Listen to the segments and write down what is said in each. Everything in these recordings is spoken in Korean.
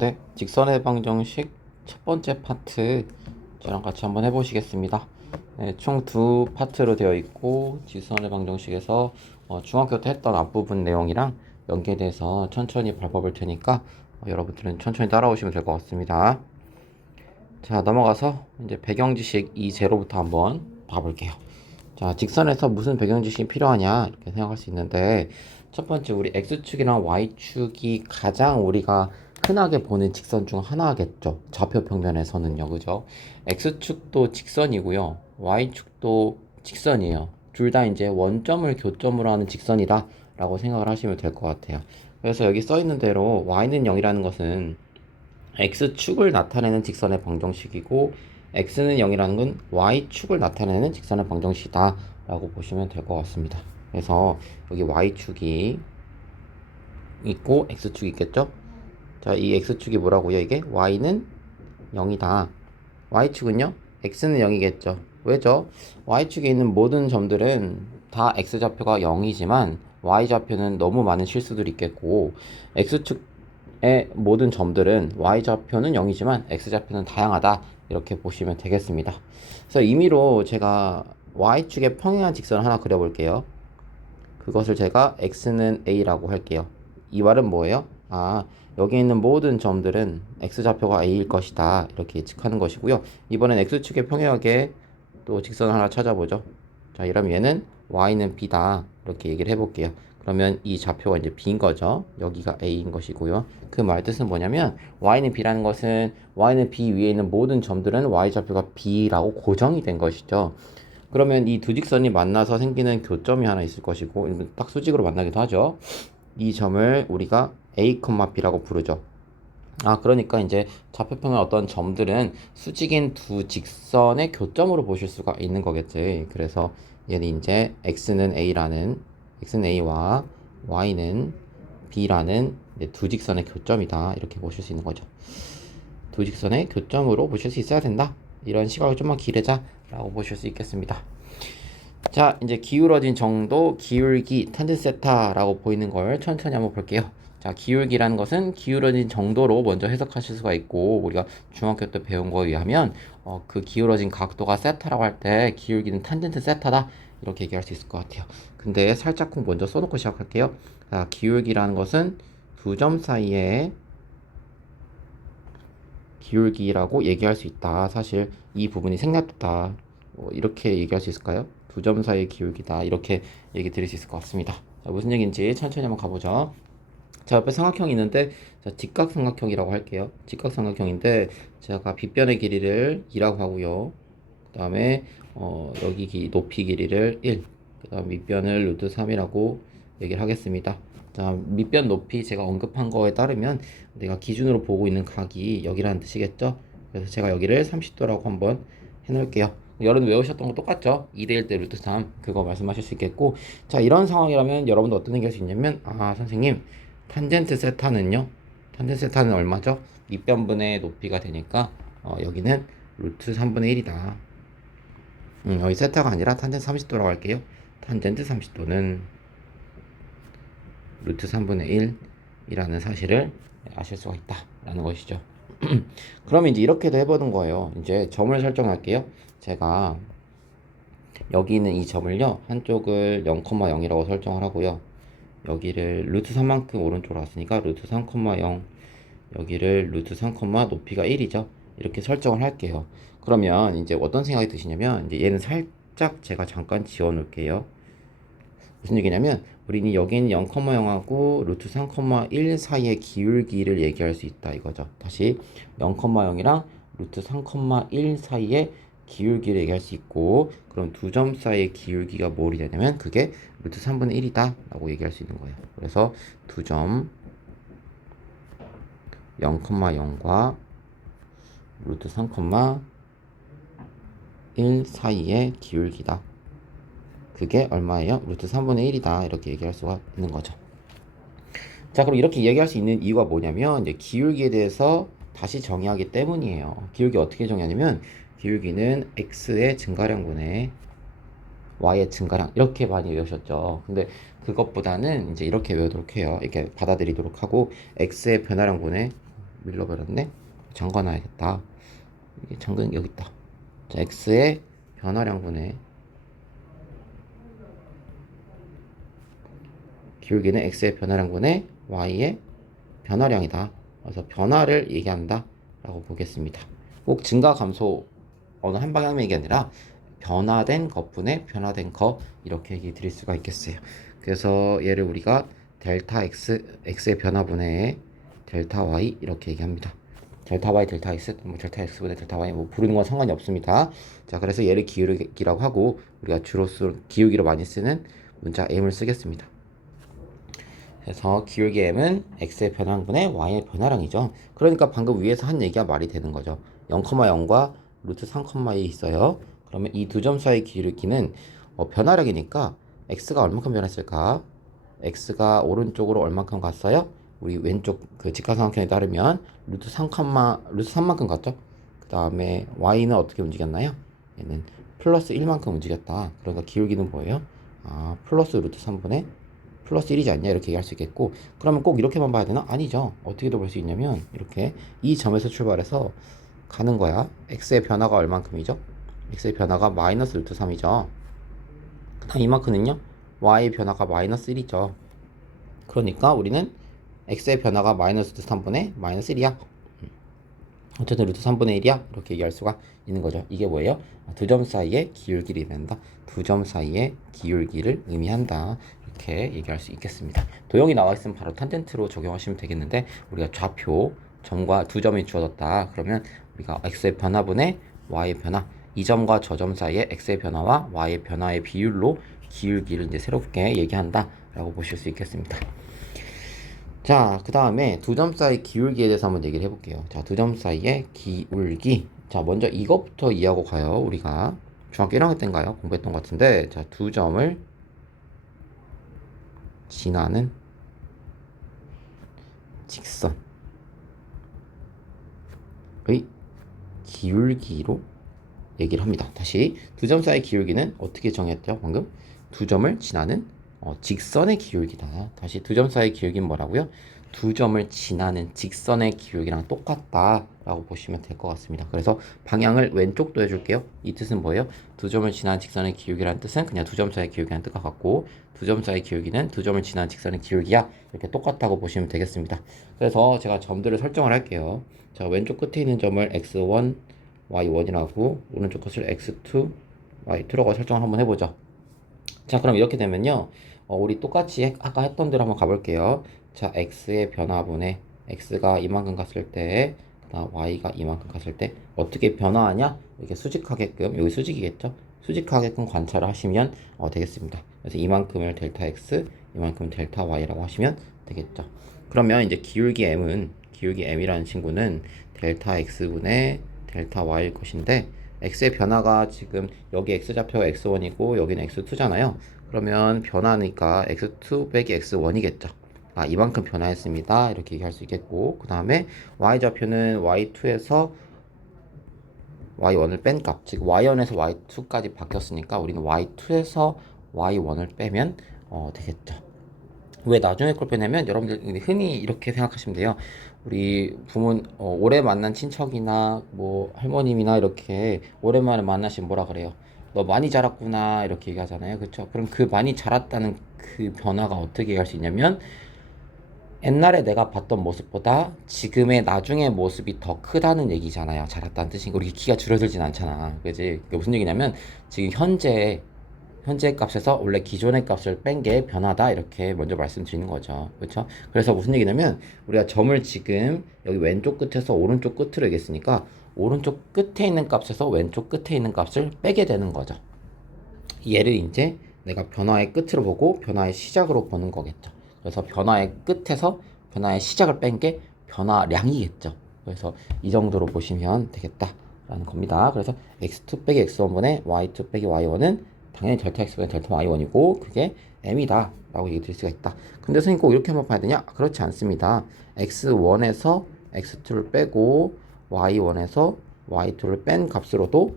네, 직선의 방정식 첫 번째 파트 저랑 같이 한번 해보시겠습니다. 네, 총 두 파트로 되어 있고 직선의 방정식에서 중학교 때 했던 앞부분 내용이랑 연계돼서 천천히 밟아볼 테니까 여러분들은 천천히 따라오시면 될 것 같습니다. 자, 넘어가서 이제 배경지식 이 제로부터 한번 봐볼게요. 자, 직선에서 무슨 배경지식이 필요하냐 이렇게 생각할 수 있는데, 첫 번째 우리 x축이랑 y축이 가장 우리가 흔하게 보는 직선 중 하나겠죠. 좌표 평면에서는요, 그죠? x축도 직선이고요, y축도 직선이에요. 둘 다 이제 원점을 교점으로 하는 직선이다 라고 생각을 하시면 될 것 같아요. 그래서 여기 써 있는 대로 y는 0이라는 것은 x축을 나타내는 직선의 방정식이고, x는 0이라는 건 y축을 나타내는 직선의 방정식이다 라고 보시면 될 것 같습니다. 그래서 여기 y축이 있고 x축이 있겠죠. 자, 이 x축이 뭐라고요? 이게 y는 0이다. y축은요? x는 0이겠죠. 왜죠? y축에 있는 모든 점들은 다 x좌표가 0이지만 y좌표는 너무 많은 실수들이 있겠고, x축의 모든 점들은 y좌표는 0이지만 x좌표는 다양하다 이렇게 보시면 되겠습니다. 그래서 임의로 제가 y축의 평행한 직선을 하나 그려볼게요. 그것을 제가 x는 a라고 할게요. 이 말은 뭐예요? 여기 있는 모든 점들은 x좌표가 a일 것이다 이렇게 예측하는 것이고요. 이번엔 x축에 평행하게 또 직선을 하나 찾아보죠. 자, 이러면 얘는 y는 b다 이렇게 얘기를 해볼게요. 그러면 이 좌표가 이제 b인 거죠. 여기가 a인 것이고요. 그 말 뜻은 뭐냐면 y는 b라는 것은 y는 b 위에 있는 모든 점들은 y좌표가 b라고 고정이 된 것이죠. 그러면 이 두 직선이 만나서 생기는 교점이 하나 있을 것이고, 딱 수직으로 만나기도 하죠. 이 점을 우리가 A, B라고 부르죠. 그러니까 이제 좌표평의 어떤 점들은 수직인 두 직선의 교점으로 보실 수가 있는 거겠지. 그래서 얘는 이제 x는 A와 y는 B라는 두 직선의 교점이다 이렇게 보실 수 있는 거죠. 두 직선의 교점으로 보실 수 있어야 된다. 이런 시각을 좀만 기르자 라고 보실 수 있겠습니다. 자, 이제 기울어진 정도, 기울기, 탄젠트 세타라고 보이는 걸 천천히 한번 볼게요. 자, 기울기라는 것은 기울어진 정도로 먼저 해석하실 수가 있고, 우리가 중학교 때 배운 거에 의하면 그 기울어진 각도가 세타라고 할 때 기울기는 탄젠트 세타다 이렇게 얘기할 수 있을 것 같아요. 근데 살짝쿵 먼저 써놓고 시작할게요. 자, 기울기라는 것은 두 점 사이의 기울기라고 얘기할 수 있다. 사실 이 부분이 생략됐다. 이렇게 얘기할 수 있을까요? 두 점 사이의 기울기다. 이렇게 얘기 드릴 수 있을 것 같습니다. 자, 무슨 얘기인지 천천히 한번 가보죠. 자, 옆에 삼각형이 있는데, 자, 직각삼각형이라고 할게요. 직각삼각형인데, 제가 빗변의 길이를 2라고 하고요. 그 다음에 여기 높이 길이를 1, 그 다음 밑변을 루트 3이라고 얘기를 하겠습니다. 자, 밑변 높이 제가 언급한 거에 따르면 내가 기준으로 보고 있는 각이 여기라는 뜻이겠죠. 그래서 제가 여기를 30도라고 한번 해놓을게요. 여러분 외우셨던 거 똑같죠? 2대1 대 루트 3 그거 말씀하실 수 있겠고, 자, 이런 상황이라면 여러분도 어떤 얘기할 수 있냐면, 선생님, 탄젠트 세타는요? 탄젠트 세타는 얼마죠? 밑변분의 높이가 되니까 여기는 루트 3분의 1이다. 여기 세타가 아니라 탄젠트 30도라고 할게요. 탄젠트 30도는 루트 3분의 1이라는 사실을 아실 수가 있다라는 것이죠. 그러면 이제 이렇게도 해보는 거예요. 이제 점을 설정할게요. 제가 여기 있는 이 점을요, 한쪽을 0,0이라고 설정을 하고요. 여기를 루트 3만큼 오른쪽으로 왔으니까 루트 3,0, 여기를 루트 3, 높이가 1이죠. 이렇게 설정을 할게요. 그러면 이제 어떤 생각이 드시냐면, 이제 얘는 살짝 제가 잠깐 지워 놓을게요. 무슨 얘기냐면, 우리는 여기 있는 0,0하고 루트 3,1 사이의 기울기를 얘기할 수 있다 이거죠. 다시 0,0이랑 루트 3,1 사이의 기울기를 얘기할 수 있고, 그럼 두 점 사이의 기울기가 뭘이 되냐면 그게 루트 3분의 1이다 라고 얘기할 수 있는 거예요. 그래서 두 점 0,0과 루트 3,1 사이의 기울기다. 그게 얼마예요? 루트 3분의 1이다 이렇게 얘기할 수가 있는 거죠. 자, 그럼 이렇게 얘기할 수 있는 이유가 뭐냐면, 이제 기울기에 대해서 다시 정의하기 때문이에요. 기울기 어떻게 정의하냐면, 기울기는 x의 증가량분의 y의 증가량, 이렇게 많이 외우셨죠. 근데 그것보다는 이제 이렇게 외우도록 해요. 이렇게 받아들이도록 하고, x의 변화량분의 밀려버렸네. 잠궈놔야겠다. 이게 잠근 여기 있다. 자, x의 변화량분의 기울기는 x의 변화량분의 y의 변화량이다. 그래서 변화를 얘기한다 라고 보겠습니다. 꼭 증가 감소 어느 한 방향의 얘기 아니라 변화된 것분의 변화된 것 이렇게 얘기 드릴 수가 있겠어요. 그래서 얘를 우리가 델타 x, x의 변화분의 델타 y 이렇게 얘기합니다. 델타 y, 델타 x, 뭐 델타 x분의 델타 y 뭐 부르는 건 상관이 없습니다. 자, 그래서 얘를 기울기라고 하고 우리가 주로 기울기로 많이 쓰는 문자 m을 쓰겠습니다. 그래서 기울기 m은 x의 변화분의 y의 변화량이죠. 그러니까 방금 위에서 한 얘기가 말이 되는 거죠. 0,0과 루트 3,2 있어요. 그러면 이 두 점 사이 기울기는 변화량이니까 x가 얼마큼 변했을까? x가 오른쪽으로 얼마큼 갔어요? 우리 왼쪽 그 직각삼각형에 따르면 루트 3만큼 갔죠? 그 다음에 y는 어떻게 움직였나요? 얘는 플러스 1만큼 움직였다. 그러니까 기울기는 뭐예요? 플러스 루트 3분의 플러스 1이지 않냐 이렇게 얘기할 수 있겠고, 그러면 꼭 이렇게만 봐야 되나? 아니죠. 어떻게도 볼 수 있냐면 이렇게 이 점에서 출발해서 가는 거야. x의 변화가 얼만큼이죠? x의 변화가 마이너스 루트 3이죠. 그 다음 이만큼은요? y의 변화가 마이너스 1이죠. 그러니까 우리는 x의 변화가 마이너스 루트 3분의 마이너스 1이야. 어쨌든 루트 3분의 1이야. 이렇게 얘기할 수가 있는 거죠. 이게 뭐예요? 두 점 사이의 기울기를 의미한다. 두 점 사이의 기울기를 의미한다. 이렇게 얘기할 수 있겠습니다. 도형이 나와 있으면 바로 탄젠트로 적용하시면 되겠는데, 우리가 좌표 점과 두 점이 주어졌다. 그러면 우리가 x의 변화분의 y의 변화, 이 점과 저 점 사이의 x의 변화와 y의 변화의 비율로 기울기를 이제 새롭게 얘기한다 라고 보실 수 있겠습니다. 자, 그 다음에 두 점 사이 기울기에 대해서 한번 얘기를 해볼게요. 자, 두 점 사이의 기울기. 자, 먼저 이것부터 이해하고 가요. 우리가 중학교 1학년 때인가요? 공부했던 것 같은데, 자, 두 점을 지나는 직선의 기울기로 얘기를 합니다. 다시 두 점 사이 기울기는 어떻게 정했죠? 방금 두 점을 지나는 직선의 기울기다. 다시 두 점 사이 기울기는 뭐라고요? 두 점을 지나는 직선의 기울기랑 똑같다 라고 보시면 될 것 같습니다. 그래서 방향을 왼쪽도 해줄게요. 이 뜻은 뭐예요? 두 점을 지나는 직선의 기울기라는 뜻은 그냥 두 점 사이 기울기라는 뜻과 같고, 두 점 사이 기울기는 두 점을 지나는 직선의 기울기야, 이렇게 똑같다고 보시면 되겠습니다. 그래서 제가 점들을 설정을 할게요. 자, 왼쪽 끝에 있는 점을 x1, y1이라고, 오른쪽 것을 x2, y2라고 설정을 한번 해보죠. 자, 그럼 이렇게 되면요, 우리 똑같이 아까 했던 대로 한번 가볼게요. 자, x의 변화분의 x가 이만큼 갔을 때, 그다음 y가 이만큼 갔을 때 어떻게 변화하냐? 이렇게 수직하게끔, 여기 수직이겠죠? 수직하게끔 관찰을 하시면 되겠습니다. 그래서 이만큼을 델타 x, 이만큼을 델타 y라고 하시면 되겠죠. 그러면 이제 기울기 m이라는 친구는 델타 x분의 델타 y일 것인데, x의 변화가 지금 여기 x좌표가 x1이고 여기는 x2잖아요. 그러면 변화니까 x2 빼기 x1이겠죠. 이만큼 변화했습니다. 이렇게 얘기할 수 있겠고, 그 다음에 y좌표는 y2에서 y1을 뺀 값, 즉 y1에서 y2까지 바뀌었으니까 우리는 y2에서 y1을 빼면 되겠죠. 왜 나중에 걸 빼냐면, 여러분들 흔히 이렇게 생각하시면 돼요. 우리 부모 오래 만난 친척이나 뭐 할머님이나 이렇게 오랜만에 만나시면 뭐라 그래요? 너 많이 자랐구나 이렇게 얘기하잖아요. 그렇죠? 그럼 그 많이 자랐다는 그 변화가 어떻게 얘기할 수 있냐면, 옛날에 내가 봤던 모습보다 지금의 나중의 모습이 더 크다는 얘기잖아요. 자랐다는 뜻이니까. 우리 키가 줄어들진 않잖아. 그지? 그게 무슨 얘기냐면, 지금 현재 값에서 원래 기존의 값을 뺀 게 변화다, 이렇게 먼저 말씀드리는 거죠. 그렇죠? 그래서 무슨 얘기냐면, 우리가 점을 지금 여기 왼쪽 끝에서 오른쪽 끝으로 얘기했으니까 오른쪽 끝에 있는 값에서 왼쪽 끝에 있는 값을 빼게 되는 거죠. 얘를 이제 내가 변화의 끝으로 보고 변화의 시작으로 보는 거겠죠. 그래서 변화의 끝에서 변화의 시작을 뺀 게 변화량이겠죠. 그래서 이 정도로 보시면 되겠다라는 겁니다. 그래서 x2 빼기 x1분의 y2 빼기 y1은 당연히 델타 x분의 델타 y1이고 그게 m이다 라고 얘기 드릴 수가 있다. 근데 선생님 꼭 이렇게 한번 봐야 되냐? 그렇지 않습니다. x1에서 x2를 빼고 y1에서 y2를 뺀 값으로도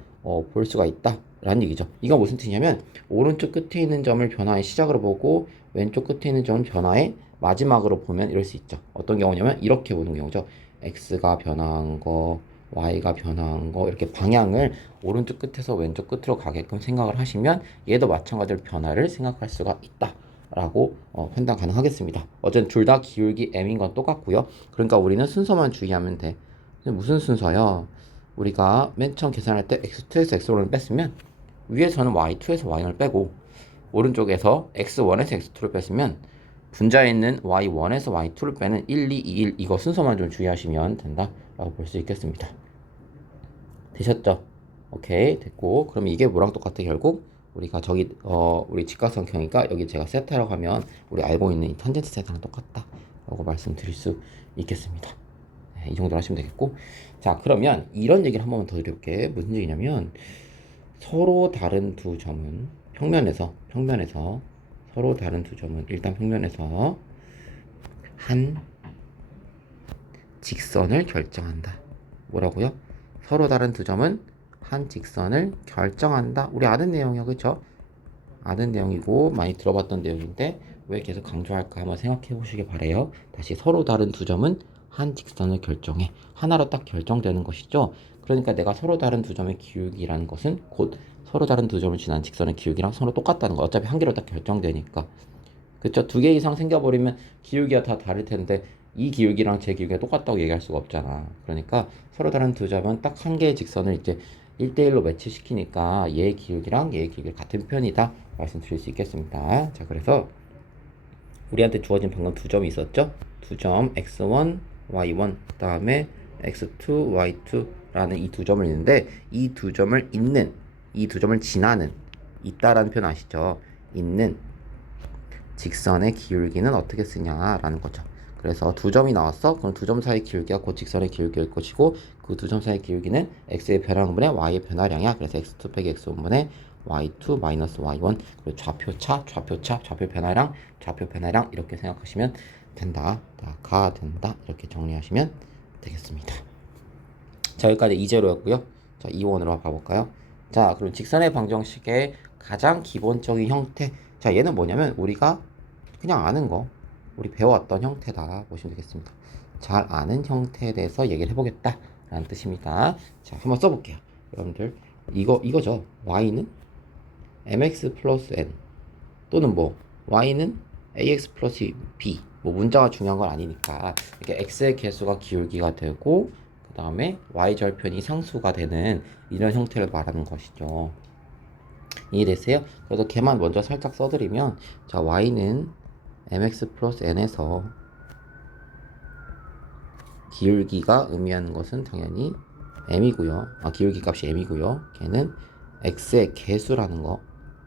볼 수가 있다 라는 얘기죠. 이건 무슨 뜻이냐면, 오른쪽 끝에 있는 점을 변화의 시작으로 보고 왼쪽 끝에 있는 점은 변화의 마지막으로 보면 이럴 수 있죠. 어떤 경우냐면 이렇게 보는 경우죠. x가 변화한 거, y가 변화한 거 이렇게 방향을 오른쪽 끝에서 왼쪽 끝으로 가게끔 생각을 하시면 얘도 마찬가지로 변화를 생각할 수가 있다 라고 판단 가능하겠습니다. 어쨌든 둘 다 기울기 m인 건 똑같고요. 그러니까 우리는 순서만 주의하면 돼. 무슨 순서요? 우리가 맨 처음 계산할 때 x2에서 x1을 뺐으면 위에서는 y2에서 y1을 빼고 오른쪽에서 x1에서 x2를 뺐으면 분자에 있는 y1에서 y2를 빼는 1, 2, 2, 1 이거 순서만 좀 주의하시면 된다 라고 볼 수 있겠습니다. 되셨죠? 오케이 됐고, 그럼 이게 뭐랑 똑같아? 결국 우리가 저기 우리 직각삼각형이니까 여기 제가 세타라고 하면 우리 알고 있는 이 탄젠트 세타랑 똑같다 라고 말씀드릴 수 있겠습니다. 네, 이 정도로 하시면 되겠고, 자 그러면 이런 얘기를 한 번만 더 드려볼게. 무슨 얘기냐면 서로 다른 두 점은 평면에서 서로 다른 두 점은 일단 평면에서 한 직선을 결정한다. 뭐라고요? 서로 다른 두 점은 한 직선을 결정한다. 우리 아는 내용이요, 그쵸? 아는 내용이고 많이 들어봤던 내용인데 왜 계속 강조할까 한번 생각해 보시기 바래요. 다시 서로 다른 두 점은 한 직선을 결정해. 하나로 딱 결정되는 것이죠. 그러니까 내가 서로 다른 두 점의 기울기라는 것은 곧 서로 다른 두 점을 지난 직선의 기울기랑 서로 똑같다는 거. 어차피 한 개로 딱 결정되니까. 그쵸? 두 개 이상 생겨버리면 기울기가 다 다를 텐데 이 기울기랑 제 기울기가 똑같다고 얘기할 수가 없잖아. 그러니까 서로 다른 두 점은 딱 한 개의 직선을 이제 1대1로 매치시키니까 얘의 기울기랑 얘의 기울기 같은 편이다 말씀드릴 수 있겠습니다. 자, 그래서 우리한테 주어진 방금 두 점이 있었죠? 두 점 x1, y1 그 다음에 x2, y2라는 이 두 점을 있는데 이 두 점을 잇는, 이 두 점을 지나는, 있다라는 표현 아시죠? 있는 직선의 기울기는 어떻게 쓰냐라는 거죠. 그래서 두 점이 나왔어. 그럼 두 점 사이 기울기가 그 직선의 기울기일 것이고 그 두 점 사이 기울기는 x의 변화량분의 y의 변화량이야. 그래서 x2 빼기 x1분의 y2 마이너스 y1 그리고 좌표차, 좌표 변화량, 좌표 변화량 이렇게 생각하시면 된다. 가 된다. 이렇게 정리하시면 되겠습니다. 자, 여기까지 2제로였고요. 자, 2원으로 가볼까요? 자, 그럼 직선의 방정식의 가장 기본적인 형태. 자, 얘는 뭐냐면 우리가 그냥 아는 거, 우리 배워왔던 형태다 보시면 되겠습니다. 잘 아는 형태에 대해서 얘기를 해보겠다 라는 뜻입니다. 자, 한번 써볼게요. 여러분들 이거죠. y는 mx 플러스 n 또는 뭐 y는 ax 플러스 b, 뭐 문자가 중요한 건 아니니까 이렇게 x의 개수가 기울기가 되고 그 다음에 y절편이 상수가 되는 이런 형태를 말하는 것이죠. 이해됐어요? 그래서 걔만 먼저 살짝 써드리면, 자, y는 mx 플러스 n에서 기울기가 의미하는 것은 당연히 m이고요. 기울기 값이 m이고요. 걔는 x의 개수라는 거,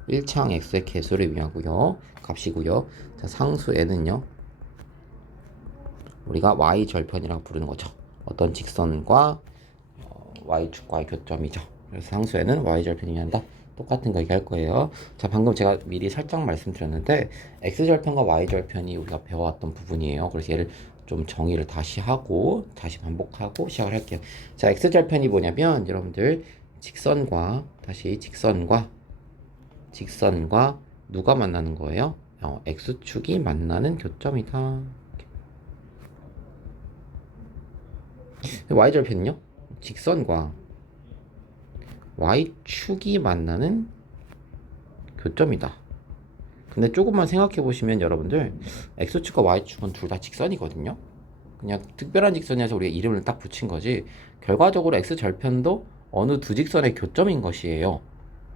1차항 x의 개수를 의미하고요. 값이고요. 자, 상수 n은요, 우리가 y절편이라고 부르는 거죠. 어떤 직선과 y축과의 교점이죠. 그래서 상수 n은 y절편이 의미한다. 똑같은 거 얘기할 거예요. 자, 방금 제가 미리 살짝 말씀드렸는데 x절편과 y절편이 우리가 배워왔던 부분이에요. 그래서 얘를 좀 정의를 다시 하고 다시 반복하고 시작을 할게요. 자, x절편이 뭐냐면 여러분들 직선과 누가 만나는 거예요? x축이 만나는 교점이다. y절편은요? 직선과 y축이 만나는 교점이다. 근데 조금만 생각해 보시면 여러분들 x축과 y축은 둘 다 직선이거든요. 그냥 특별한 직선이라서 우리가 이름을 딱 붙인 거지 결과적으로 x절편도 어느 두 직선의 교점인 것이에요.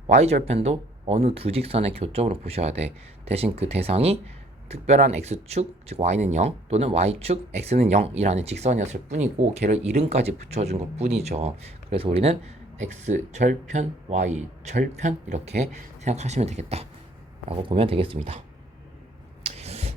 y절편도 어느 두 직선의 교점으로 보셔야 돼. 대신 그 대상이 특별한 x축, 즉 y는 0 또는 y축, x는 0이라는 직선이었을 뿐이고 걔를 이름까지 붙여준 것 뿐이죠. 그래서 우리는 x절편, y절편 이렇게 생각하시면 되겠다 라고 보면 되겠습니다.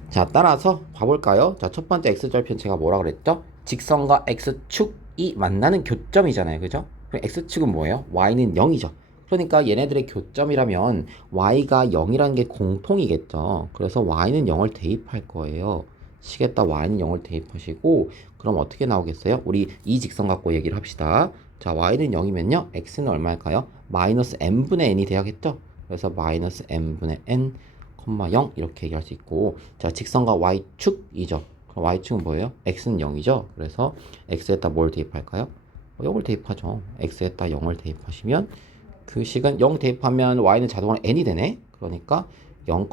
자, 따라서 봐볼까요? 자, 첫 번째 x절편 제가 뭐라 그랬죠? 직선과 x축이 만나는 교점이잖아요. 그죠? 그럼 x축은 뭐예요? y는 0이죠. 그러니까 얘네들의 교점이라면 y가 0이라는 게 공통이겠죠. 그래서 y는 0을 대입할 거예요. 시겠다. y는 0을 대입하시고 그럼 어떻게 나오겠어요? 우리 이 직선 갖고 얘기를 합시다. 자, y는 0이면요. x는 얼마일까요? 마이너스 n분의 n이 돼야겠죠? 그래서 마이너스 n분의 n, 0 이렇게 얘기할 수 있고, 자, 직선과 y축이죠. 그럼 y축은 뭐예요? x는 0이죠. 그래서 x에다 뭘 대입할까요? 0을 대입하죠. x에다 0을 대입하시면 그 식은 0 대입하면 y는 자동으로 n이 되네. 그러니까 0,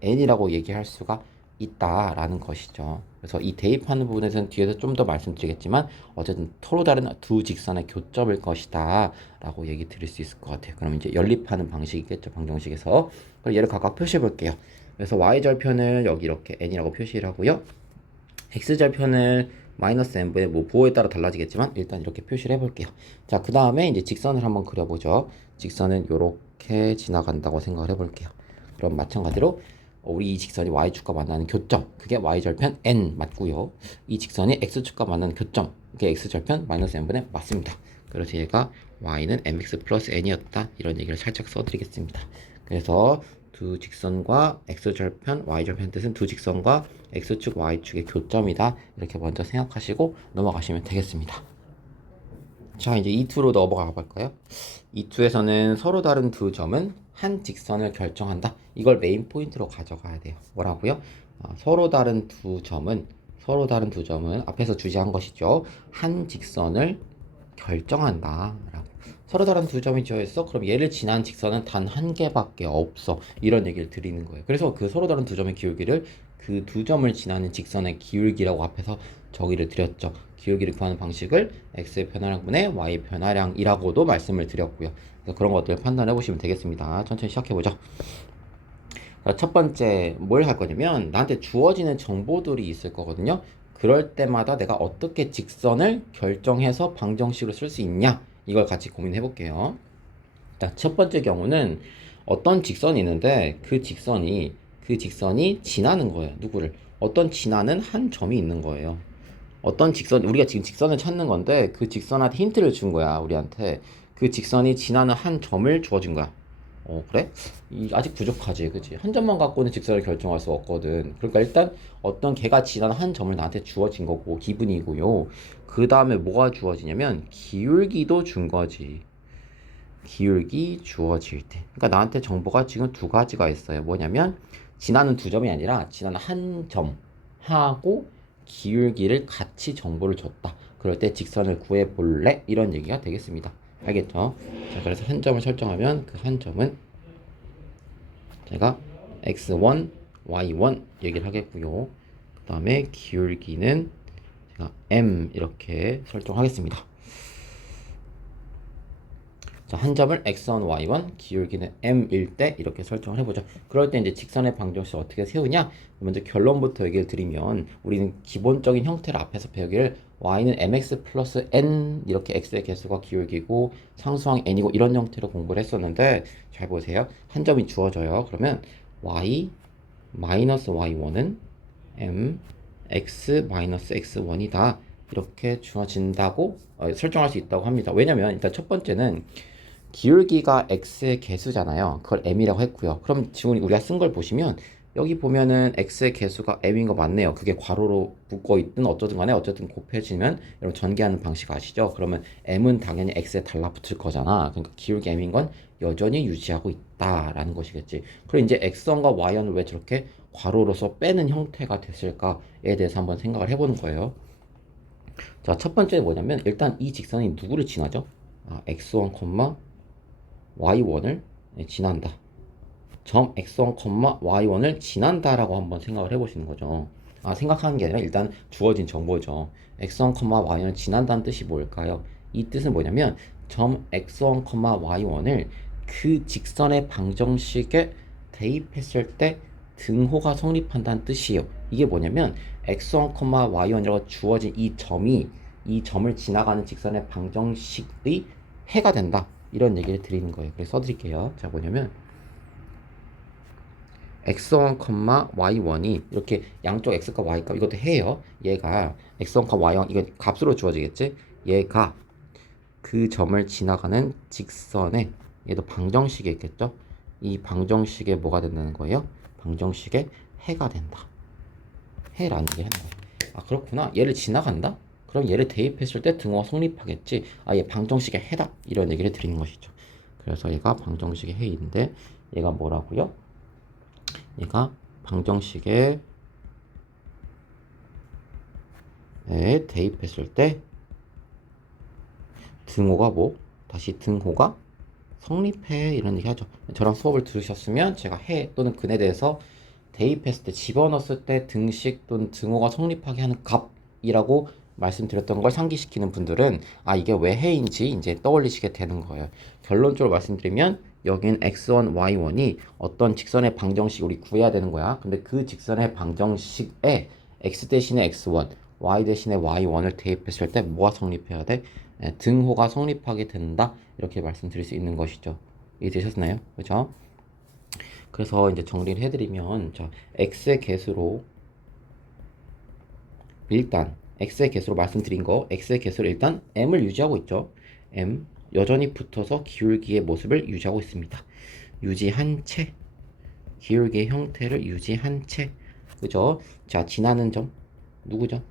n이라고 얘기할 수가 있다라는 것이죠. 그래서 이 대입하는 부분에서는 뒤에서 좀 더 말씀드리겠지만 어쨌든 서로 다른 두 직선의 교점일 것이다 라고 얘기 드릴 수 있을 것 같아요. 그럼 이제 연립하는 방식이겠죠. 방정식에서. 그럼 얘를 각각 표시해 볼게요. 그래서 y절편을 여기 이렇게 n이라고 표시를 하고요. x절편을 마이너스 n분의 뭐 부호에 따라 달라지겠지만 일단 이렇게 표시를 해볼게요. 자, 그 다음에 이제 직선을 한번 그려보죠. 직선은 이렇게 지나간다고 생각을 해볼게요. 그럼 마찬가지로 우리 이 직선이 y축과 만나는 교점, 그게 y절편 n 맞고요. 이 직선이 x축과 만나는 교점, 그게 x절편 마이너스 n분의 맞습니다. 그래서 얘가 y는 mx 플러스 n이었다, 이런 얘기를 살짝 써드리겠습니다. 그래서 두 직선과 x절편, y절편 뜻은 두 직선과 x축, y축의 교점이다, 이렇게 먼저 생각하시고 넘어가시면 되겠습니다. 자, 이제 E2로 넘어가 볼까요? E2에서는 서로 다른 두 점은 한 직선을 결정한다. 이걸 메인 포인트로 가져가야 돼요. 뭐라고요? 서로 다른 두 점은 앞에서 주제한 것이죠. 한 직선을 결정한다 라고. 서로 다른 두 점이 지어있어? 그럼 얘를 지난 직선은 단 한 개밖에 없어, 이런 얘기를 드리는 거예요. 그래서 그 서로 다른 두 점의 기울기를 그 두 점을 지나는 직선의 기울기라고 앞에서 정의를 드렸죠. 기울기를 구하는 방식을 x의 변화량분의 y 변화량이라고도 말씀을 드렸고요. 그래서 그런 것들 판단해 보시면 되겠습니다. 천천히 시작해 보죠. 첫 번째 뭘 할 거냐면 나한테 주어지는 정보들이 있을 거거든요. 그럴 때마다 내가 어떻게 직선을 결정해서 방정식으로 쓸 수 있냐, 이걸 같이 고민해 볼게요. 첫 번째 경우는 어떤 직선이 있는데 그 직선이 지나는 거예요. 누구를? 어떤 지나는 한 점이 있는 거예요. 어떤 직선, 우리가 지금 직선을 찾는 건데 그 직선한테 힌트를 준 거야. 우리한테 그 직선이 지나는 한 점을 주어준 거야. 그래? 아직 부족하지, 그치? 한 점만 갖고는 직선을 결정할 수 없거든. 그러니까 일단 어떤 개가 지나는 한 점을 나한테 주어진 거고 기분이고요. 그 다음에 뭐가 주어지냐면 기울기도 준 거지. 기울기 주어질 때. 그러니까 나한테 정보가 지금 두 가지가 있어요. 뭐냐면 지나는 두 점이 아니라 지나는 한 점하고 기울기를 같이 정보를 줬다. 그럴 때 직선을 구해 볼래? 이런 얘기가 되겠습니다. 알겠죠? 자, 그래서 한 점을 설정하면 그 한 점은 제가 x1, y1 얘기를 하겠고요. 그 다음에 기울기는 제가 m 이렇게 설정하겠습니다. 자, 한 점을 x1, y1, 기울기는 m일 때 이렇게 설정을 해보죠. 그럴 때 이제 직선의 방정식을 어떻게 세우냐? 먼저 결론부터 얘기를 드리면 우리는 기본적인 형태를 앞에서 배우기를 y는 mx 플러스 n, 이렇게 x의 개수가 기울기고 상수항 n이고 이런 형태로 공부를 했었는데, 잘 보세요. 한 점이 주어져요. 그러면 y 마이너스 y1은 m x 마이너스 x1이다. 이렇게 주어진다고 설정할 수 있다고 합니다. 왜냐면 일단 첫 번째는 기울기가 x의 개수잖아요. 그걸 m이라고 했고요. 그럼 지금 우리가 쓴 걸 보시면 여기 보면은 x의 개수가 m인 거 맞네요. 그게 괄호로 붙고 있든 어쩌든 간에 어쨌든 곱해지면 여러분 전개하는 방식 아시죠? 그러면 m은 당연히 x에 달라붙을 거잖아. 그러니까 기울기 m인 건 여전히 유지하고 있다라는 것이겠지. 그럼 이제 x선과 y선을 왜 저렇게 괄호로서 빼는 형태가 됐을까에 대해서 한번 생각을 해보는 거예요. 자, 첫 번째 뭐냐면 일단 이 직선이 누구를 지나죠? x1, y1을 지난다. 점 x1, y1을 지난다라고 한번 생각을 해보시는 거죠. 생각하는 게 아니라 일단 주어진 정보죠. x1, y1을 지난다는 뜻이 뭘까요? 이 뜻은 뭐냐면 점 x1, y1을 그 직선의 방정식에 대입했을 때 등호가 성립한다는 뜻이에요. 이게 뭐냐면 x1, y1이라고 주어진 이 점을 지나가는 직선의 방정식의 해가 된다, 이런 얘기를 드리는 거예요. 그래서 써드릴게요. 자, 뭐냐면 x1, y1이 이렇게 양쪽 x과 y값 이것도 해요. 얘가 x1, y1 이거 값으로 주어지겠지? 얘가 그 점을 지나가는 직선에, 얘도 방정식이 있겠죠? 이 방정식에 뭐가 된다는 거예요? 방정식에 해가 된다. 해라는 얘기를 하는 거예요. 그렇구나. 얘를 지나간다? 그럼 얘를 대입했을 때 등호가 성립하겠지. 얘 방정식의 해다, 이런 얘기를 드리는 것이죠. 그래서 얘가 방정식의 해인데 얘가 뭐라고요? 얘가 방정식의 대입했을 때 등호가 뭐? 다시 등호가 성립해 이런 얘기 하죠. 저랑 수업을 들으셨으면 제가 해 또는 근에 대해서 대입했을 때 집어넣었을 때 등식 또는 등호가 성립하게 하는 값이라고 말씀드렸던 걸 상기시키는 분들은 아 이게 왜 해인지 이제 떠올리시게 되는 거예요. 결론적으로 말씀드리면 여긴 x1, y1이 어떤 직선의 방정식 우리 구해야 되는 거야. 근데 그 직선의 방정식에 x 대신에 x1, y 대신에 y1을 대입했을 때 뭐가 성립해야 돼? 등호가 성립하게 된다. 이렇게 말씀드릴 수 있는 것이죠. 이해되셨나요? 그죠? 그래서 이제 정리를 해드리면 자, x의 개수로 일단 x의 개수로 말씀드린 거 x의 개수로 일단 m을 유지하고 있죠. m 여전히 붙어서 기울기의 모습을 유지하고 있습니다. 유지한 채 기울기의 형태를 유지한 채 그죠? 자 지나는 점 누구죠?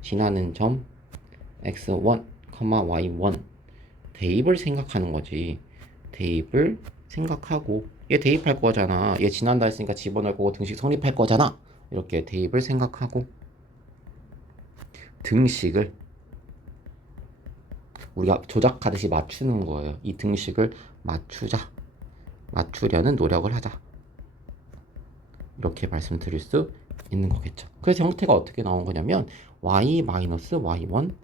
지나는 점 x1, y1 대입을 생각하는 거지. 대입을 생각하고 얘 대입할 거잖아. 얘 지난다 했으니까 집어넣을 거고 등식 성립할 거잖아. 이렇게 대입을 생각하고 등식을 우리가 조작하듯이 맞추는 거예요. 이 등식을 맞추려는 노력을 하자. 이렇게 말씀드릴 수 있는 거겠죠. 그래서 형태가 어떻게 나온 거냐면 y-y1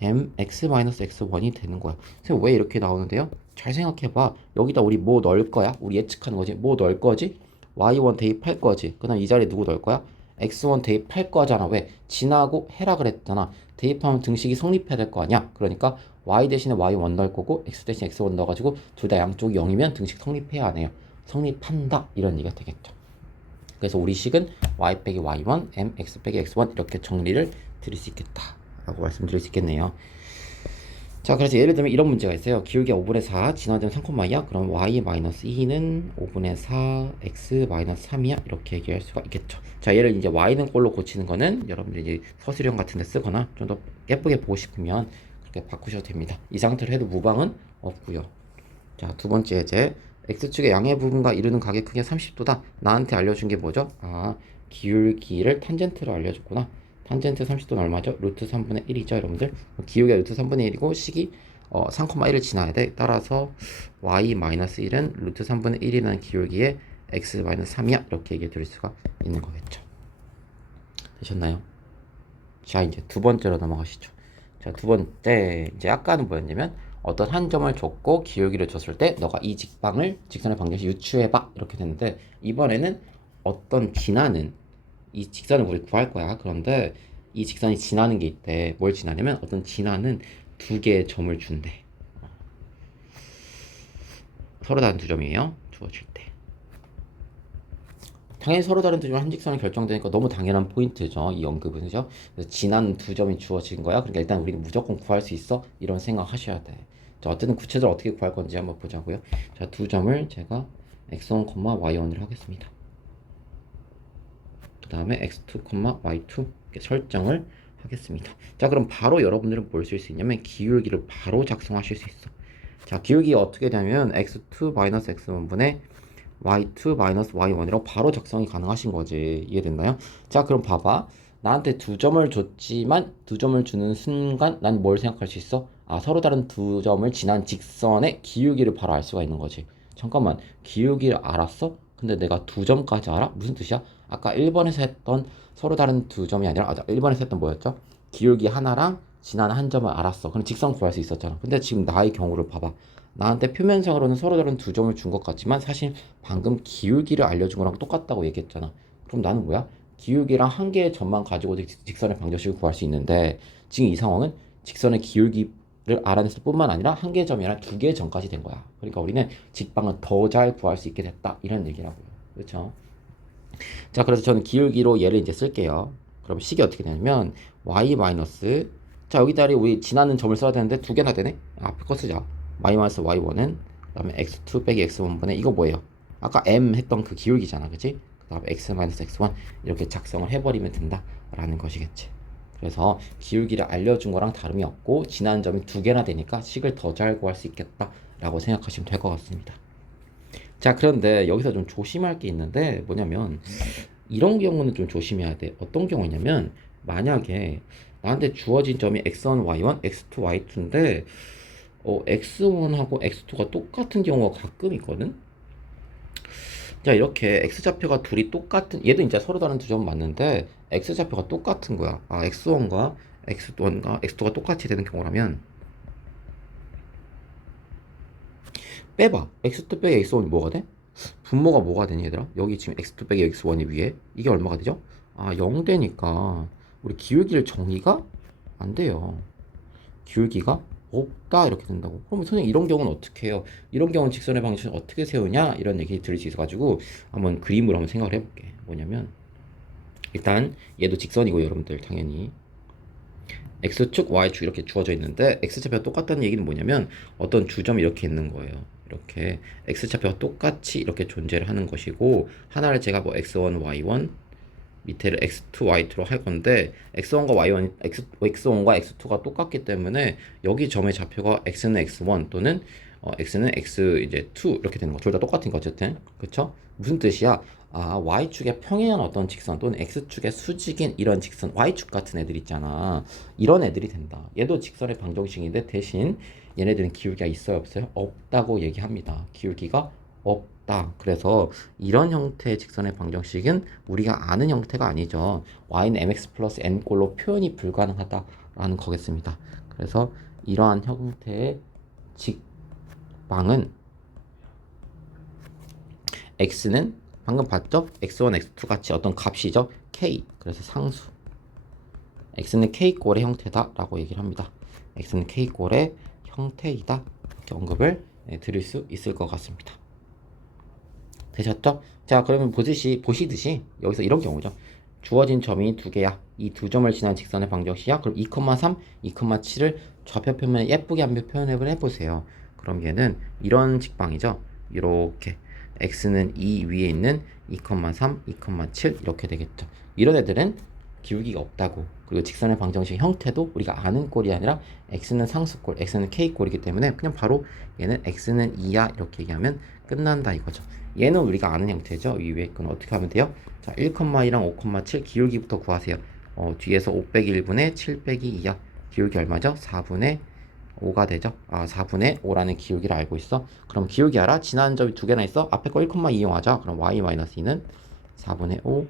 mx-x1이 되는 거야. 선생님 왜 이렇게 나오는데요? 잘 생각해봐. 여기다 우리 뭐 넣을 거야? 우리 예측하는 거지. 뭐 넣을 거지? y1 대입할 거지. 그 다음 이 자리에 누구 넣을 거야? x1 대입할 거잖아. 왜? 지나고 해라 그랬잖아. 대입하면 등식이 성립해야 될 거 아니야. 그러니까 y 대신에 y1 넣을 거고 x 대신에 x1 넣어가지고 둘 다 양쪽이 0이면 등식 성립해야 하네요. 성립한다. 이런 얘기가 되겠죠. 그래서 우리 식은 y 빼기 y1, m x 빼기 x1 이렇게 정리를 드릴 수 있겠다 라고 말씀드릴 수 있겠네요. 자 그래서 예를 들면 이런 문제가 있어요. 기울기가 5분의 4 지나면 3,2야? 그럼 y-2는 5분의 4 x-3이야? 이렇게 얘기할 수가 있겠죠. 자 얘를 이제 y는 꼴로 고치는 거는 여러분들이 이제 서술형 같은 데 쓰거나 좀 더 예쁘게 보고 싶으면 그렇게 바꾸셔도 됩니다. 이 상태로 해도 무방은 없고요. 자 두 번째 예제 x축의 양의 부분과 이루는 각의 크기가 30도다. 나한테 알려준 게 뭐죠? 아 기울기를 탄젠트로 알려줬구나. 탄젠트 30도는 얼마죠? 루트 3분의 1이죠 여러분들. 기울기가 루트 3분의 1이고 식이 3,1을 지나야 돼. 따라서 y-1은 루트 3분의 1이라는 기울기에 x-3이야 이렇게 얘기해 드릴 수가 있는 거겠죠. 되셨나요? 자 이제 두 번째로 넘어가시죠. 자 두 번째 이제 아까는 뭐였냐면 어떤 한 점을 줬고 기울기를 줬을 때 너가 이 직선의 방정식 유추해봐 이렇게 됐는데 이번에는 어떤 지나는 이 직선을 우리 구할 거야. 그런데 이 직선이 지나는 게 있대. 뭘 지나냐면 어떤 지나는 두 개의 점을 준대. 서로 다른 두 점이에요. 주어질 때. 당연히 서로 다른 두 점은 한 직선이 결정되니까 너무 당연한 포인트죠. 이 언급은 그죠? 그래서 지나는 두 점이 주어진 거야. 그러니까 일단 우리는 무조건 구할 수 있어. 이런 생각 하셔야 돼. 자, 어쨌든 구체적으로 어떻게 구할 건지 한번 보자고요. 자, 두 점을 제가 x1, y1을 하겠습니다. 그 다음에 x2, y2 이렇게 설정을 하겠습니다. 자, 그럼 바로 여러분들은 뭘 쓸 수 있냐면 기울기를 바로 작성하실 수 있어. 자, 기울기가 어떻게 되냐면 x2 x1분의 y2 y1이라고 바로 작성이 가능하신 거지. 이해됐나요? 자, 그럼 봐봐. 나한테 두 점을 줬지만 두 점을 주는 순간 난 뭘 생각할 수 있어? 아, 서로 다른 두 점을 지난 직선의 기울기를 바로 알 수가 있는 거지. 잠깐만, 기울기를 알았어? 근데 내가 두 점까지 알아? 무슨 뜻이야? 아까 1번에서 했던 서로 다른 두 점이 아니라 1번에서 했던 뭐였죠? 기울기 하나랑 지난 한 점을 알았어. 그럼 직선 구할 수 있었잖아. 근데 지금 나의 경우를 봐봐. 나한테 표면상으로는 서로 다른 두 점을 준 것 같지만 사실 방금 기울기를 알려준 거랑 똑같다고 얘기했잖아. 그럼 나는 뭐야? 기울기랑 한 개의 점만 가지고 직선의 방정식을 구할 수 있는데 지금 이 상황은 직선의 기울기를 알아냈을 뿐만 아니라 한 개의 점이 아니라 두 개의 점까지 된 거야. 그러니까 우리는 직방을 더 잘 구할 수 있게 됐다. 이런 얘기라고요. 그렇죠? 자, 그래서 저는 기울기로 얘를 이제 쓸게요. 그럼 식이 어떻게 되냐면 y 마이너스 자 여기다리 우리 지나는 점을 써야 되는데 두 개나 되네. 앞에 거 쓰자. y-y1은 그 다음에 x2 빼기 x1분의 이거 뭐예요? 아까 m 했던 그 기울기잖아. 그치? 그 다음에 x-x1 이렇게 작성을 해버리면 된다 라는 것이겠지. 그래서 기울기를 알려준 거랑 다름이 없고 지나는 점이 두 개나 되니까 식을 더 잘 구할 수 있겠다 라고 생각하시면 될 것 같습니다. 자 그런데 여기서 좀 조심할 게 있는데 뭐냐면 이런 경우는 좀 조심해야 돼. 어떤 경우냐면 만약에 나한테 주어진 점이 x1, y1, x2, y2인데 x1하고 x2가 똑같은 경우가 가끔 있거든. 자, 이렇게 x좌표가 둘이 똑같은, 얘도 이제 서로 다른 두 점 맞는데 x좌표가 똑같은 거야. 아, x1과 x1과 x2가 똑같이 되는 경우라면 빼봐. x2 빼기 x1이 뭐가 돼? 분모가 뭐가 되니 얘들아? 여기 지금 x2 빼기 x1이 위에 이게 얼마가 되죠? 아, 0 되니까 우리 기울기를 정의가 안 돼요. 기울기가 없다 이렇게 된다고. 그러면 선생님 이런 경우는 어떻게 해요? 이런 경우는 직선의 방정식을 어떻게 세우냐? 이런 얘기 들을 수 있어가지고 한번 그림으로 한번 생각을 해볼게. 뭐냐면 일단 얘도 직선이고 여러분들 당연히 x축, y축 이렇게 주어져 있는데 x좌표가 똑같다는 얘기는 뭐냐면 어떤 주점이 이렇게 있는 거예요. 이렇게 x좌표가 똑같이 이렇게 존재를 하는 것이고 하나를 제가 뭐 x1, y1 밑에를 x2, y2로 할 건데 x1과 y1, x1과 x2가 똑같기 때문에 여기 점의 좌표가 x는 x1 또는 x는 x 이제 2 이렇게 되는 거. 둘 다 똑같은 거 어쨌든. 그쵸? 무슨 뜻이야? 아, y축의 평행한 어떤 직선 또는 x축의 수직인 이런 직선, y축 같은 애들 있잖아. 이런 애들이 된다. 얘도 직선의 방정식인데 대신 얘네들은 기울기가 있어요, 없어요? 없다고 얘기합니다. 기울기가 없다. 그래서 이런 형태의 직선의 방정식은 우리가 아는 형태가 아니죠. y는 mx 플러스 n꼴로 표현이 불가능하다라는 거겠습니다. 그래서 이러한 형태의 직방은 x는 방금 봤죠? x1, x2 같이 어떤 값이죠? k. 그래서 상수. x는 k꼴의 형태다라고 얘기를 합니다. x는 k꼴의 형태이다. 이렇게 언급을 드릴 수 있을 것 같습니다. 되셨죠? 자, 그러면 보시듯이 여기서 이런 경우죠. 주어진 점이 두 개야. 이 두 점을 지난 직선의 방정식이야. 그럼 2,3, 2,7을 좌표 표면에 예쁘게 한번 표현을 해보세요. 그럼 얘는 이런 직방이죠. 이렇게 x는 이 위에 있는 2,3, 2,7 이렇게 되겠죠. 이런 애들은 기울기가 없다고. 그리고 직선의 방정식 형태도 우리가 아는 꼴이 아니라 x는 상수꼴, x는 k꼴이기 때문에 그냥 바로 얘는 x는 2야 이렇게 얘기하면 끝난다 이거죠. 얘는 우리가 아는 형태죠. 이 위에 건 어떻게 하면 돼요? 자, 1,2랑 5,7 기울기부터 구하세요. 뒤에서 5 빼기 1분의 7 빼기 2야. 기울기 얼마죠? 4분의 5가 되죠. 아, 4분의 5라는 기울기를 알고 있어. 그럼 기울기 알아? 지나는 점이 두 개나 있어. 앞에 거 1,2 이용하자. 그럼 y-2는 4분의 5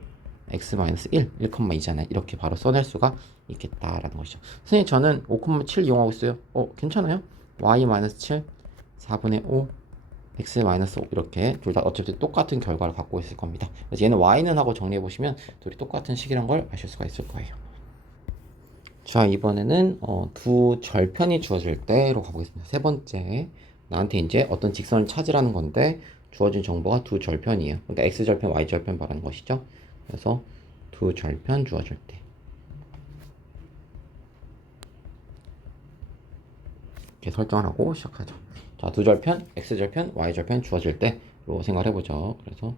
x-1 1,2잖아요. 이렇게 바로 써낼 수가 있겠다라는 것이죠. 선생님 저는 5,7 이용하고 있어요. 괜찮아요? y-7 4분의 5 x-5 이렇게 둘 다 어차피 똑같은 결과를 갖고 있을 겁니다. 그래서 얘는 y는 하고 정리해 보시면 둘이 똑같은 식이란 걸 아실 수가 있을 거예요. 자, 이번에는 두 절편이 주어질 때로 가보겠습니다. 세 번째, 나한테 이제 어떤 직선을 찾으라는 건데 주어진 정보가 두 절편이에요. 그러니까 x절편, y절편 말하는 것이죠. 그래서 두 절편 주어질 때 이렇게 설정을 하고 시작하죠. 자, 두 절편, x절편, y절편 주어질 때로 생각을 해보죠. 그래서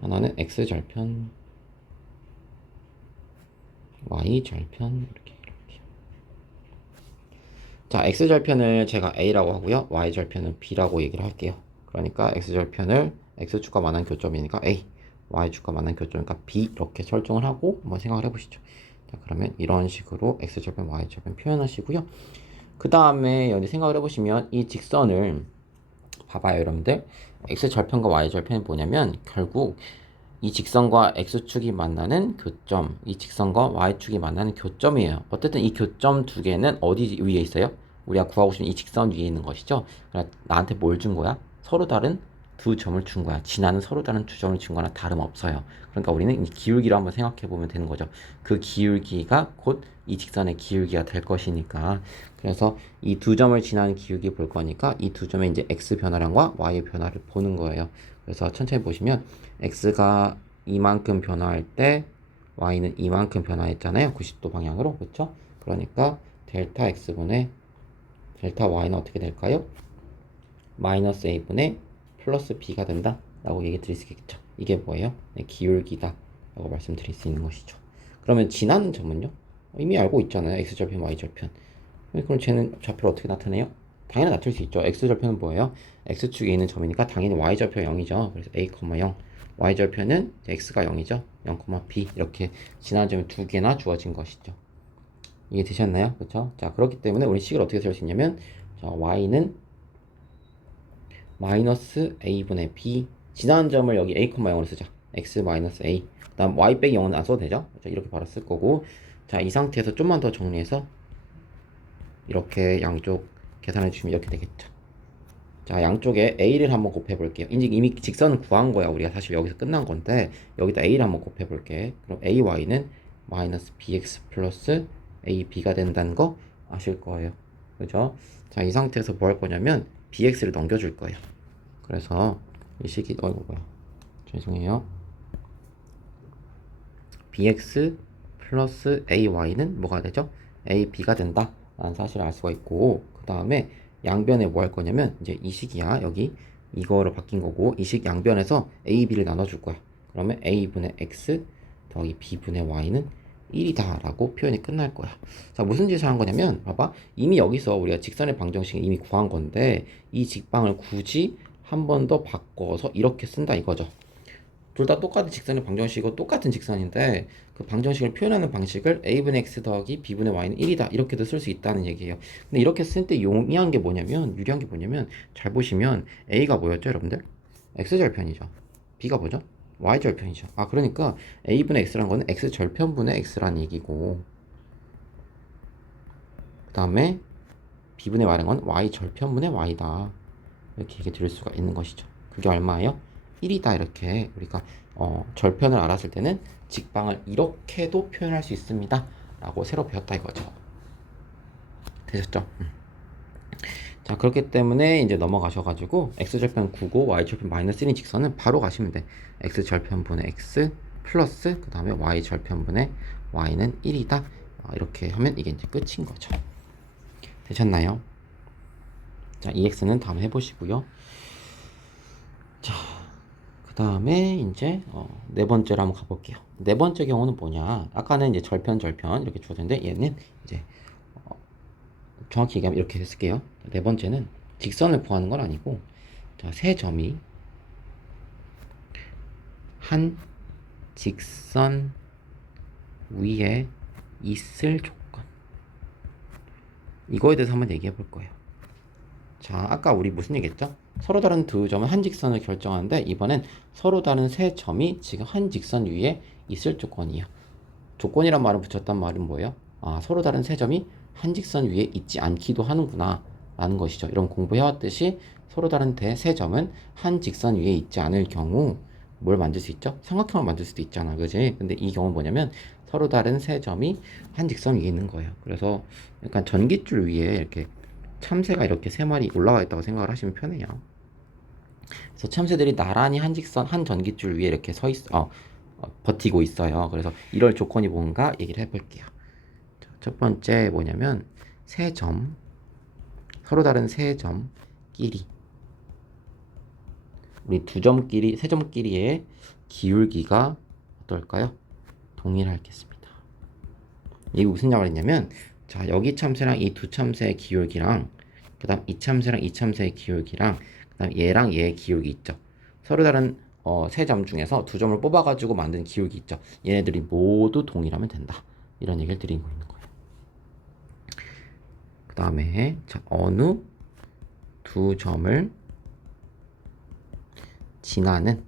하나는 x절편, y절편 이렇게. 자, x절편을 제가 a라고 하고요. y절편은 b라고 얘기를 할게요. 그러니까 x절편을 x축과 만난 교점이니까 a, y축과 만난 교점이니까 b 이렇게 설정을 하고 한번 생각을 해보시죠. 자, 그러면 이런 식으로 x절편, y절편 표현하시고요. 그 다음에 여기 생각을 해보시면 이 직선을 봐봐요, 여러분들. x절편과 y절편이 뭐냐면 결국 이 직선과 x축이 만나는 교점, 이 직선과 y축이 만나는 교점이에요. 어쨌든 이 교점 두 개는 어디 위에 있어요? 우리가 구하고 싶은 이 직선 위에 있는 것이죠. 그러니까 나한테 뭘 준 거야? 서로 다른 두 점을 준 거야. 지나는 서로 다른 두 점을 준 거나 다름없어요. 그러니까 우리는 이 기울기를 한번 생각해 보면 되는 거죠. 그 기울기가 곧 이 직선의 기울기가 될 것이니까. 그래서 이 두 점을 지나는 기울기 볼 거니까 이 두 점의 이제 x 변화량과 y 변화를 보는 거예요. 그래서 천천히 보시면 x가 이만큼 변화할 때 y는 이만큼 변화했잖아요. 90도 방향으로. 그렇죠? 그러니까 델타 x분의 델타 y는 어떻게 될까요? 마이너스 a분의 플러스 b가 된다 라고 얘기 드릴 수 있겠죠. 이게 뭐예요? 네, 기울기다 라고 말씀드릴 수 있는 것이죠. 그러면 지나는 점은요? 이미 알고 있잖아요. x절편, y절편. 그럼 쟤는 좌표를 어떻게 나타내요? 당연히 나타낼 수 있죠. x절편은 뭐예요? x축에 있는 점이니까 당연히 y절편 0이죠. 그래서 a, 0. y절편은 x가 0이죠. 0, b 이렇게 지나는 점이 두 개나 주어진 것이죠. 이해되셨나요? 그쵸? 자, 그렇기 때문에 우리 식을 어떻게 쓸 수 있냐면, 자, y는 마이너스 a분의 b, 지나는 점을 여기 a, 0으로 쓰자. x 마이너스 a. 그 다음 y 빼기 0은 안 써도 되죠? 그쵸? 이렇게 바로 쓸 거고, 자, 이 상태에서 좀만 더 정리해서 이렇게 양쪽 계산해 주시면 이렇게 되겠죠. 자, 양쪽에 a를 한번 곱해 볼게요. 이미 직선은 구한 거야. 우리가 사실 여기서 끝난 건데, 여기다 a를 한번 곱해 볼게. 그럼 ay는 마이너스 bx 플러스 ab가 된다는 거 아실 거예요. 그죠? 자, 이 상태에서 뭐 할 거냐면 bx를 넘겨줄 거예요. 그래서 이 식이, 어이구, 뭐야. 죄송해요. bx 플러스 ay는 뭐가 되죠? ab가 된다 라는 사실을 알 수가 있고, 그 다음에 양변에 뭐 할 거냐면 이제 이 식이야. 여기 이거로 바뀐 거고, 이 식 양변에서 a, b를 나눠줄 거야. 그러면 a분의 x 더하기 b분의 y는 1이다 라고 표현이 끝날 거야. 자, 무슨 짓을 한 거냐면 봐봐, 이미 여기서 우리가 직선의 방정식을 이미 구한 건데 이 직방을 굳이 한 번 더 바꿔서 이렇게 쓴다 이거죠. 둘 다 똑같은 직선의 방정식이고 똑같은 직선인데 그 방정식을 표현하는 방식을 a분의 x 더하기 b분의 y는 1이다 이렇게도 쓸 수 있다는 얘기예요. 근데 이렇게 쓸 때 용이한 게 뭐냐면, 유리한 게 뭐냐면, 잘 보시면 a가 뭐였죠 여러분들? x절편이죠. b가 뭐죠? y절편이죠. 아, 그러니까 a분의 x란 거는 x절편분의 x라는 얘기고, 그 다음에 b분의 y라는 건 y절편분의 y다 이렇게 얘기 드릴 수가 있는 것이죠. 그게 얼마예요? 1이다 이렇게 우리가 절편을 알았을 때는 직방을 이렇게도 표현할 수 있습니다 라고 새로 배웠다 이거죠. 되셨죠? 자, 그렇기 때문에 이제 넘어가셔가지고 x절편 9고 y절편 마이너스 1인 직선은 바로 가시면 돼. x절편분의 x 플러스 그 다음에 y절편분의 y는 1이다 이렇게 하면 이게 이제 끝인 거죠. 되셨나요? 자, EX는 다음 해보시고요. 자, 그 다음에 이제 네 번째로 한번 가볼게요. 네 번째 경우는 뭐냐? 아까는 이제 절편 이렇게 주었는데 얘는 이제 정확히 얘기하면 이렇게 쓸게요. 네 번째는 직선을 구하는 건 아니고, 자, 세 점이 한 직선 위에 있을 조건, 이거에 대해서 한번 얘기해 볼 거예요. 자, 아까 우리 무슨 얘기했죠? 서로 다른 두 점은 한 직선을 결정하는데 이번엔 서로 다른 세 점이 지금 한 직선 위에 있을 조건이에요. 조건이란 말을 붙였단 말은 뭐예요? 아, 서로 다른 세 점이 한 직선 위에 있지 않기도 하는구나 라는 것이죠. 이런 공부해왔듯이 서로 다른 세 점은 한 직선 위에 있지 않을 경우 뭘 만들 수 있죠? 삼각형을 만들 수도 있잖아, 그지? 근데 이 경우는 뭐냐면 서로 다른 세 점이 한 직선 위에 있는 거예요. 그래서 약간 전깃줄 위에 이렇게 참새가 이렇게 세 마리 올라와 있다고 생각을 하시면 편해요. 그래서 참새들이 나란히 한 직선 한 전깃줄 위에 이렇게 버티고 있어요. 그래서 이럴 조건이 뭔가 얘기를 해볼게요. 자, 첫 번째 뭐냐면 세 점, 서로 다른 세 점끼리, 우리 두 점끼리, 세 점끼리의 기울기가 어떨까요? 동일하겠습니다. 이게 무슨 말이냐면, 자, 여기 참새랑 이 두 참새의 기울기랑 그 다음 이 참새랑 이 참새의 기울기랑 그 다음 얘랑 얘의 기울기 있죠. 서로 다른 세 점 중에서 두 점을 뽑아가지고 만든 기울기 있죠. 얘네들이 모두 동일하면 된다. 이런 얘기를 드리고 있는 거예요. 그 다음에 자, 어느 두 점을 지나는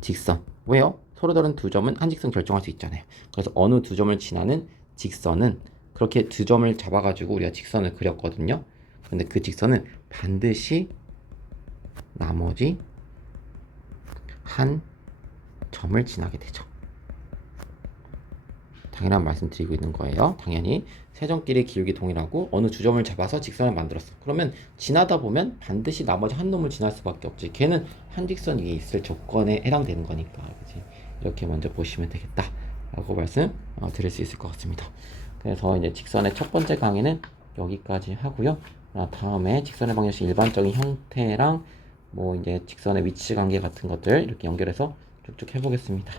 직선. 왜요? 서로 다른 두 점은 한 직선 결정할 수 있잖아요. 그래서 어느 두 점을 지나는 직선은, 그렇게 두 점을 잡아가지고 우리가 직선을 그렸거든요. 근데 그 직선은 반드시 나머지 한 점을 지나게 되죠. 당연한 말씀 드리고 있는 거예요. 당연히 세 점끼리 기울기 동일하고 어느 두 점을 잡아서 직선을 만들었어. 그러면 지나다 보면 반드시 나머지 한 놈을 지날 수밖에 없지. 걔는 한 직선 위에 있을 조건에 해당되는 거니까. 그치? 이렇게 먼저 보시면 되겠다 라고 말씀 드릴 수 있을 것 같습니다. 그래서 이제 직선의 첫 번째 강의는 여기까지 하고요. 다음에 직선의 방정식 일반적인 형태랑 뭐 이제 직선의 위치 관계 같은 것들 이렇게 연결해서 쭉쭉 해보겠습니다.